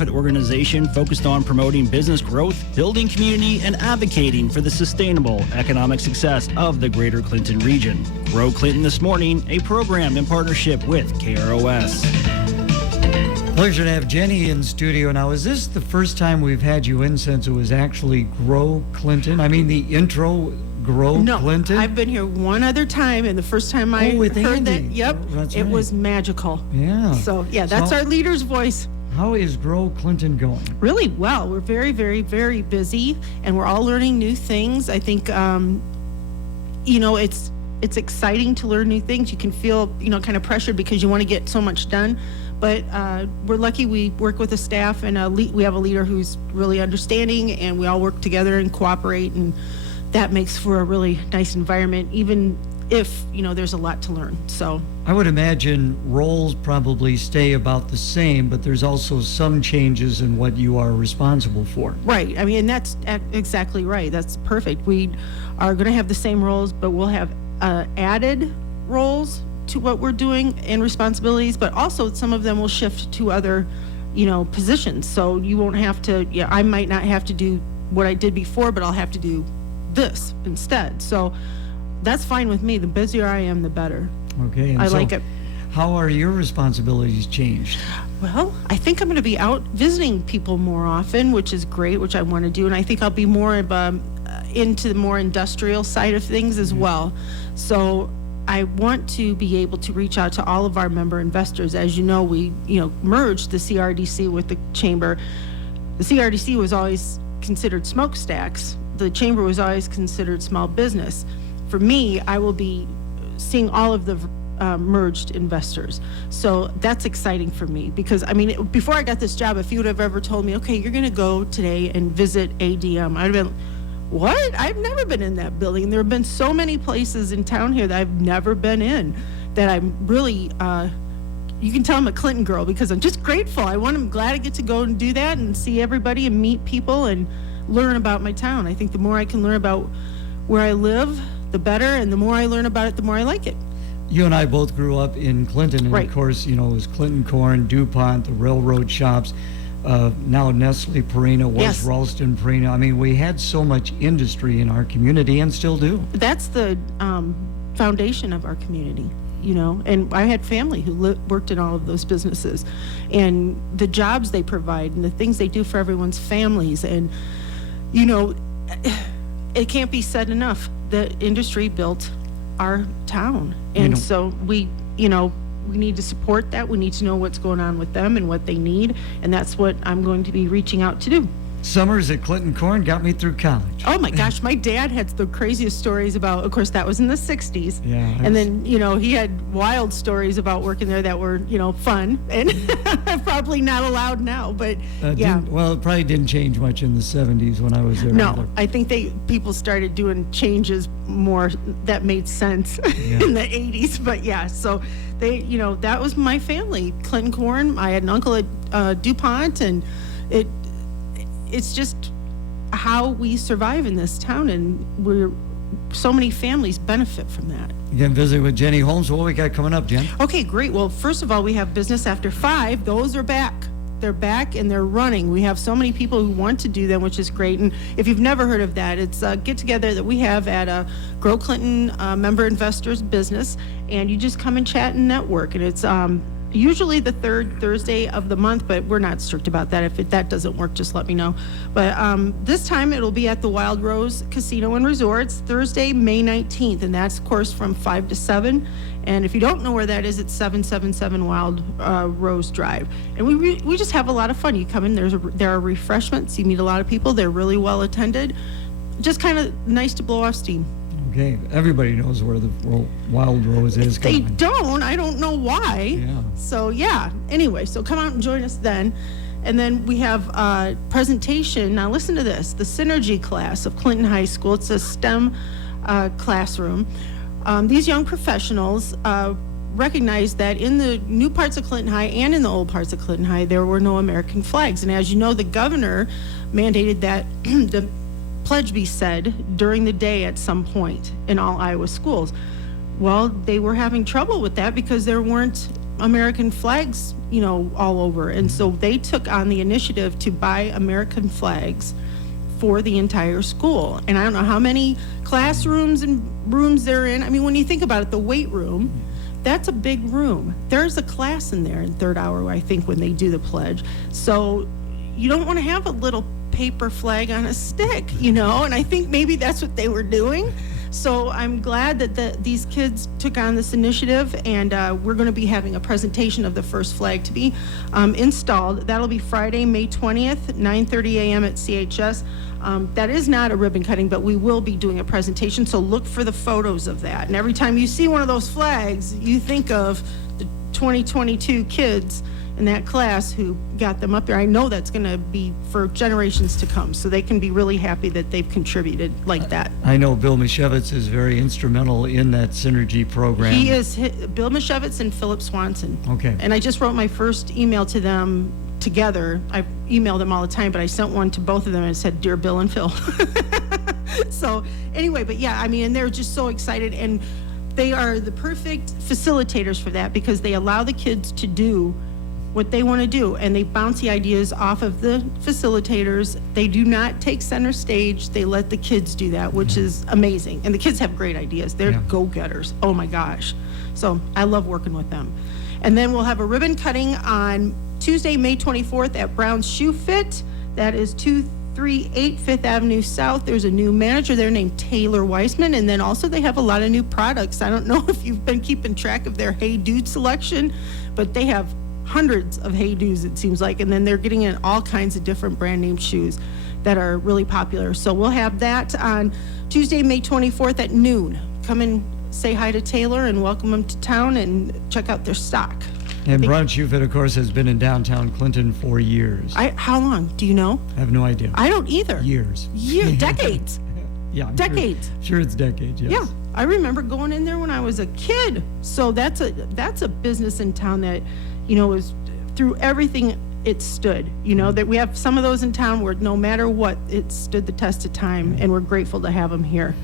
nonprofit organization focused on promoting business growth, building community, and advocating for the sustainable economic success of the Greater Clinton region. Grow Clinton This Morning, a program in partnership with KROS. Pleasure to have Jenny in studio. Now, is this the first time we've had you in since it was actually Grow Clinton? I mean, the intro, Grow Clinton? No, I've been here one other time, and the first time I heard Andy. that, it was magical. Yeah. So, that's our leader's voice. How is Grow Clinton going? Really well. We're very, very, very busy, and we're all learning new things. I think, it's exciting to learn new things. You can feel, kind of pressured because you want to get so much done. But we're lucky we work with a staff, and we have a leader who's really understanding, and we all work together and cooperate, and that makes for a really nice environment, even if, there's a lot to learn. So I would imagine roles probably stay about the same, but there's also some changes in what you are responsible for. Right. I mean, that's exactly right. That's perfect. We are going to have the same roles, but we'll have added roles to what we're doing and responsibilities, but also some of them will shift to other, positions. So you won't have to, I might not have to do what I did before, but I'll have to do this instead. So that's fine with me. The busier I am, the better. Okay. And I like it. How are your responsibilities changed? Well, I think I'm going to be out visiting people more often, which is great, which I want to do. And I think I'll be more of into the more industrial side of things as well. So I want to be able to reach out to all of our member investors. As you know, we merged the CRDC with the chamber. The CRDC was always considered smokestacks. The chamber was always considered small business. For me, I will be seeing all of the merged investors. So that's exciting for me because, before I got this job, if you would have ever told me, okay, you're going to go today and visit ADM, I'd have been, what? I've never been in that building. And there have been so many places in town here that I've never been in that I'm really, you can tell I'm a Clinton girl because I'm just grateful. I'm glad I get to go and do that and see everybody and meet people and learn about my town. I think the more I can learn about where I live, the better, and the more I learn about it, the more I like it. You and I both grew up in Clinton, and right. Of course, it was Clinton Corn, DuPont, the railroad shops. Now Nestle, Purina, was yes. Ralston, Purina. We had so much industry in our community and still do. That's the foundation of our community, and I had family who worked in all of those businesses, and the jobs they provide and the things they do for everyone's families. And, it can't be said enough, the industry built our town. And so we need to support that. We need to know what's going on with them and what they need. And that's what I'm going to be reaching out to do. Summers at Clinton Corn got me through college. Oh my gosh, my dad had the craziest stories about, of course, that was in the 60s. Yeah. And then, he had wild stories about working there that were, fun and probably not allowed now, but yeah. Well, it probably didn't change much in the 70s when I was there. No, either. I think people started doing changes more that made sense in the 80s, but yeah, so they, that was my family, Clinton Corn. I had an uncle at DuPont, and it's just how we survive in this town, and so many families benefit from that. You can visit with Jenny Holm. So what we got coming up, Jen? Okay, great. Well, first of all, we have Business After 5. Those are back. They're back and they're running. We have so many people who want to do them, which is great. And if you've never heard of that, it's a get-together that we have at a Grow Clinton Member Investors Business, and you just come and chat and network. And it's usually the third Thursday of the month, but we're not strict about that. If that doesn't work, just let me know. But this time it'll be at the Wild Rose Casino and Resorts, Thursday, May 19th, and that's, of course, from 5 to 7. And if you don't know where that is, it's 777 Wild Rose Drive. And we just have a lot of fun. You come in, there are refreshments, you meet a lot of people, they're really well attended. Just kind of nice to blow off steam. Okay, everybody knows where the Wild Rose is. They don't. I don't know why. Yeah. So, yeah. Anyway, so come out and join us then. And then we have a presentation. Now, listen to this. The Synergy class of Clinton High School. It's a STEM classroom. These young professionals recognize that in the new parts of Clinton High and in the old parts of Clinton High, there were no American flags. And as you know, the governor mandated that the pledge be said during the day at some point in all Iowa schools. Well, they were having trouble with that because there weren't American flags, all over. And so they took on the initiative to buy American flags for the entire school. And I don't know how many classrooms and rooms they're in. I mean, when you think about it, the weight room, that's a big room. There's a class in there in third hour, I think, when they do the pledge. So you don't want to have a little paper flag on a stick, and I think maybe that's what they were doing. So I'm glad that these kids took on this initiative, and we're going to be having a presentation of the first flag to be installed. That'll be Friday, May 20th, 9:30 a.m. at CHS. That is not a ribbon cutting, but we will be doing a presentation, so look for the photos of that. And every time you see one of those flags, you think of the 2022 kids in that class who got them up there. I know that's going to be for generations to come, so they can be really happy that they've contributed like that. I know Bill Mishevitz is very instrumental in that Synergy program. He is. Bill Mishevitz and Philip Swanson. Okay. And I just wrote my first email to them together. I email them all the time, but I sent one to both of them and it said, "Dear Bill and Phil." So anyway, but yeah, I mean, and they're just so excited, and they are the perfect facilitators for that because they allow the kids to do what they want to do, and they bounce the ideas off of the facilitators. They do not take center stage. They let the kids do that, which is amazing. And the kids have great ideas. They're go-getters. Oh my gosh. So I love working with them. And then we'll have a ribbon cutting on Tuesday, May 24th at Brown's Shoe Fit. That is 238 Fifth Avenue South. There's a new manager there named Taylor Weissman, and then also they have a lot of new products. I don't know if you've been keeping track of their Hey Dude selection, but they have hundreds of Hey Dudes, it seems like, and then they're getting in all kinds of different brand name shoes that are really popular. So we'll have that on Tuesday, May 24th at noon. Come and say hi to Taylor and welcome them to town and check out their stock. And Brown Shoe Fit, of course, has been in downtown Clinton for years. How long? Do you know? I have no idea. I don't either. Years. Decades. Yeah. I'm Decades. Sure it's decades, yes. Yeah. I remember going in there when I was a kid. So that's a business in town that, was through everything it stood. That we have some of those in town where no matter what, it stood the test of time, and we're grateful to have them here.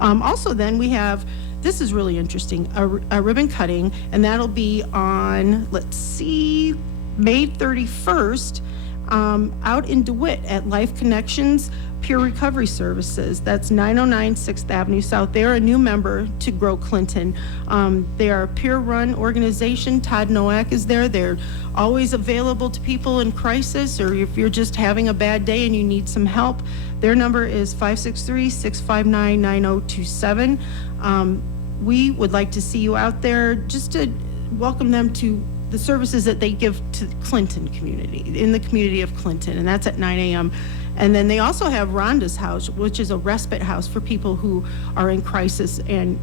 Also then we have, this is really interesting, a ribbon cutting, and that'll be on, May 31st, out in DeWitt at Life Connections Peer Recovery Services. That's 909 6th Avenue South. They're a new member to Grow Clinton. They are a peer-run organization. Todd Nowak is there. They're always available to people in crisis, or if you're just having a bad day and you need some help. Their number is 563-659-9027. We would like to see you out there just to welcome them to the services that they give to the Clinton community, in the community of Clinton, and that's at 9 a.m. And then they also have Rhonda's House, which is a respite house for people who are in crisis and,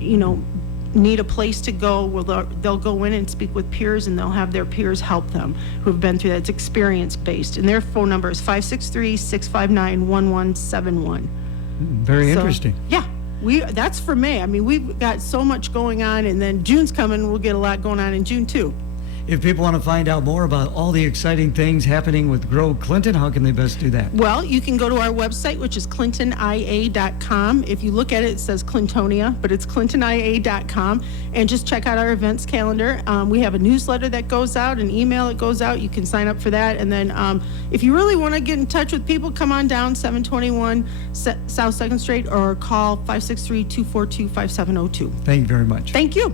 need a place to go where they'll go in and speak with peers, and they'll have their peers help them who have been through that. It's experience-based. And their phone number is 563-659-1171. Very interesting. Yeah. That's for May. I mean, we've got so much going on, and then June's coming. We'll get a lot going on in June, too. If people want to find out more about all the exciting things happening with Grow Clinton, how can they best do that? Well, you can go to our website, which is clintonia.com. If you look at it, it says Clintonia, but it's clintonia.com, and just check out our events calendar. We have a newsletter that goes out, an email that goes out. You can sign up for that. And then if you really want to get in touch with people, come on down 721 South 2nd Street or call 563-242-5702. Thank you very much. Thank you.